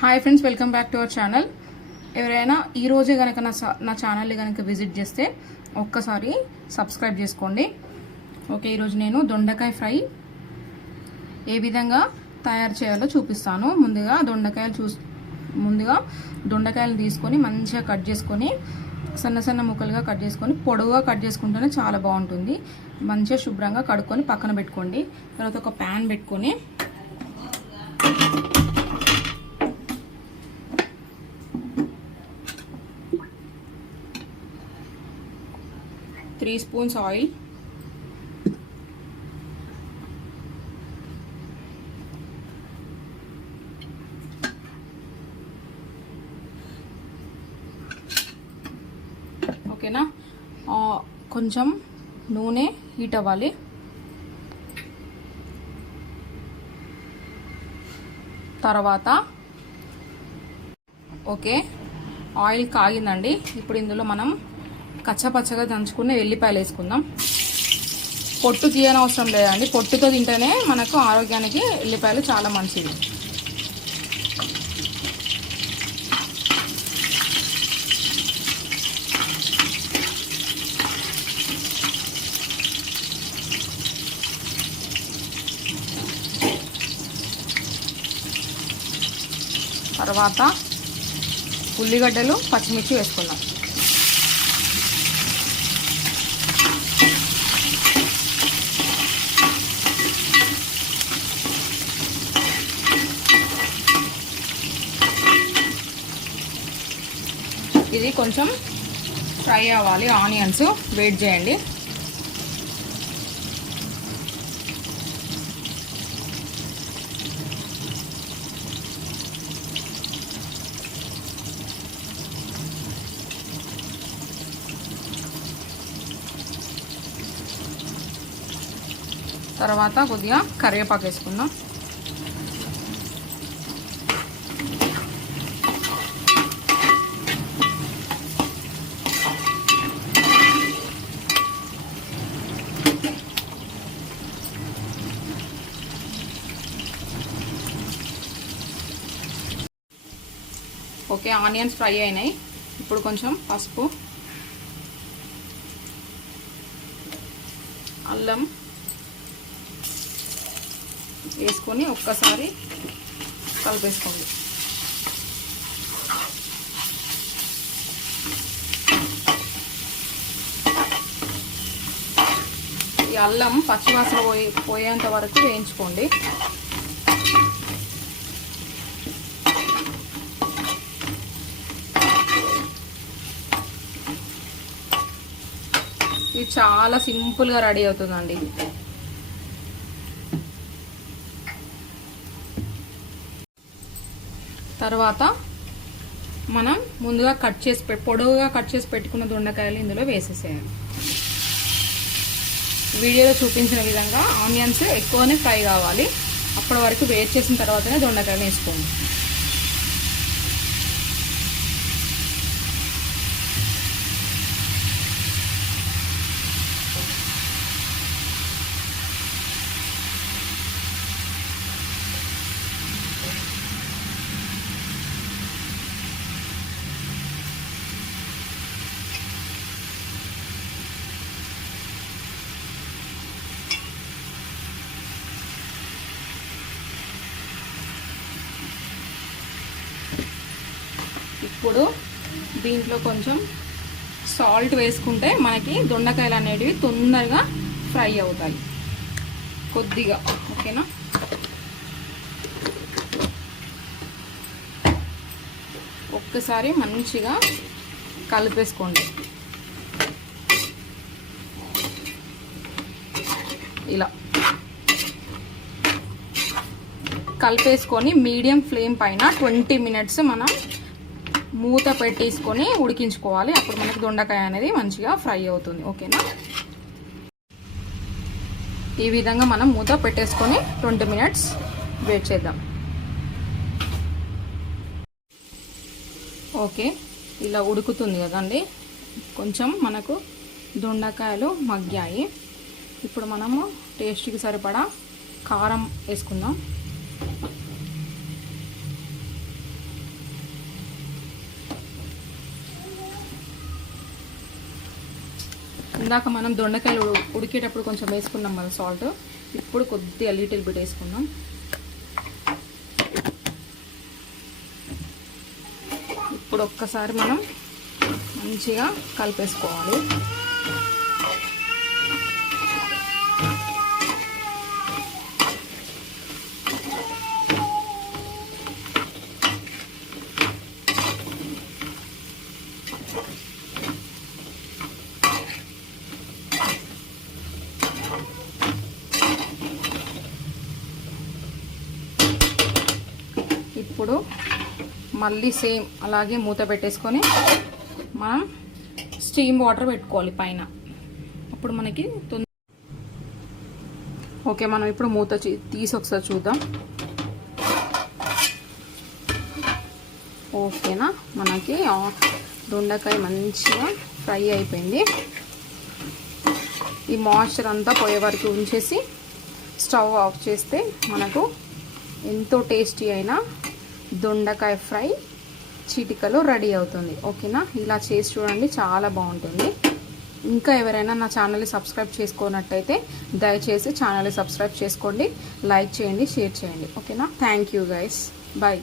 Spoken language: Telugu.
Hi friends, welcome back to our channel. ఎవరైనా ఈ రోజే కనుక నా ఛానల్ని కనుక విజిట్ చేస్తే ఒక్కసారి సబ్స్క్రైబ్ చేసుకోండి. ఓకే, ఈరోజు నేను దొండకాయ ఫ్రై ఏ విధంగా తయారు చేయాలో చూపిస్తాను. ముందుగా దొండకాయలు తీసుకొని మంచిగా కట్ చేసుకొని సన్న సన్న ముక్కలుగా కట్ చేసుకొని పొడవుగా కట్ చేసుకుంటేనే చాలా బాగుంటుంది. మంచిగా శుభ్రంగా కడుక్కొని పక్కన పెట్టుకోండి. తర్వాత ఒక ప్యాన్ పెట్టుకొని 3 స్పూన్స్ ఆయిల్, ఓకేనా. కొంచెం నూనె హీట్ అవ్వాలి. తర్వాత ఓకే, ఆయిల్ కాగిందండి. ఇప్పుడు ఇందులో మనం కచ్చపచ్చగా దంచుకున్న ఎల్లిపాయలు వేసుకుందాం. పొట్టు తీయనవసరం లేదండి, పొట్టుతో తింటేనే మనకు ఆరోగ్యానికి ఎల్లిపాయలు చాలా మంచిది. తర్వాత ఉల్లిగడ్డలు, పచ్చిమిర్చి వేసుకుందాం. ఇది కొంచెం ఫ్రై అవ్వాలి. ఆనియన్స్ వెయిట్ చేయండి. తర్వాత కొద్దిగా కరివేపాకు వేసుకుందాం. ఓకే, ఆనియన్స్ ఫ్రై అయినాయి. ఇప్పుడు కొంచెం పసుపు, అల్లం వేసుకొని ఒక్కసారి కలిపేసుకోండి. ఈ అల్లం పచ్చివాసన పోయేంత వరకు వేయించుకోండి. ఇది చాలా సింపుల్గా రెడీ అవుతుందండి. తర్వాత మనం ముందుగా పొడవుగా కట్ చేసి పెట్టుకున్న దొండకాయలు ఇందులో వేసేసేయాలి. వీడియోలో చూపించిన విధంగా ఆనియన్స్ ఎక్కువనే ఫ్రై కావాలి. అప్పటి వరకు వేట్ చేసిన తర్వాతనే దొండకాయలు వేసుకోండి. ఇప్పుడు దీంట్లో కొంచెం సాల్ట్ వేసుకుంటే మనకి దొండకాయలు అనేటివి తొందరగా ఫ్రై అవుతాయి. కొద్దిగా, ఓకేనా. ఒక్కసారి మంచిగా కలిపేసుకోండి. ఇలా కలిపేసుకొని మీడియం ఫ్లేమ్ పైన 20 మినిట్స్ మనం మూత పెట్టేసుకొని ఉడికించుకోవాలి. అప్పుడు మనకి దొండకాయ అనేది మంచిగా ఫ్రై అవుతుంది. ఓకేనా, ఈ విధంగా మనం మూత పెట్టేసుకొని 20 మినిట్స్ వెయిట్ చేద్దాం. ఓకే, ఇలా ఉడుకుతుంది కదండి. కొంచెం మనకు దొండకాయలు మగ్గాయి. ఇప్పుడు మనము టేస్ట్కి సరిపడా కారం వేసుకుందాం. ఇందాక మనం దొండకాయలు ఉడికేటప్పుడు కొంచెం వేసుకున్నాం కదా సాల్ట్, ఇప్పుడు కొద్దిగా లిటిల్ బిట్ వేసుకున్నాం. ఇప్పుడు ఒక్కసారి మనం మంచిగా కలిపేసుకోవాలి. ఇప్పుడు మళ్ళీ సేమ్ అలాగే మూత పెట్టేసుకొని మనం స్టీమ్ వాటర్ పెట్టుకోవాలి పైన. అప్పుడు మనకి ఓకే, మనం ఇప్పుడు మూత తీసి ఒకసారి చూద్దాం. ఓకేనా, మనకి దొండకాయ మంచిగా ఫ్రై అయిపోయింది. ఈ మాయిశ్చర్ అంతా పోయే వరకు ఉంచేసి స్టవ్ ఆఫ్ చేస్తే మనకు ఎంతో టేస్టీ అయిన దొండకాయ ఫ్రై చిటికలో రెడీ అవుతుంది. ఓకేనా, ఇలా చేసి చూడండి, చాలా బాగుంటుంది. ఇంకా ఎవరైనా నా ఛానల్ని సబ్స్క్రైబ్ చేసుకోనట్టయితే దయచేసి ఛానల్ని సబ్స్క్రైబ్ చేసుకోండి, లైక్ చేయండి, షేర్ చేయండి. ఓకేనా, థ్యాంక్ యూ గైస్, బాయ్.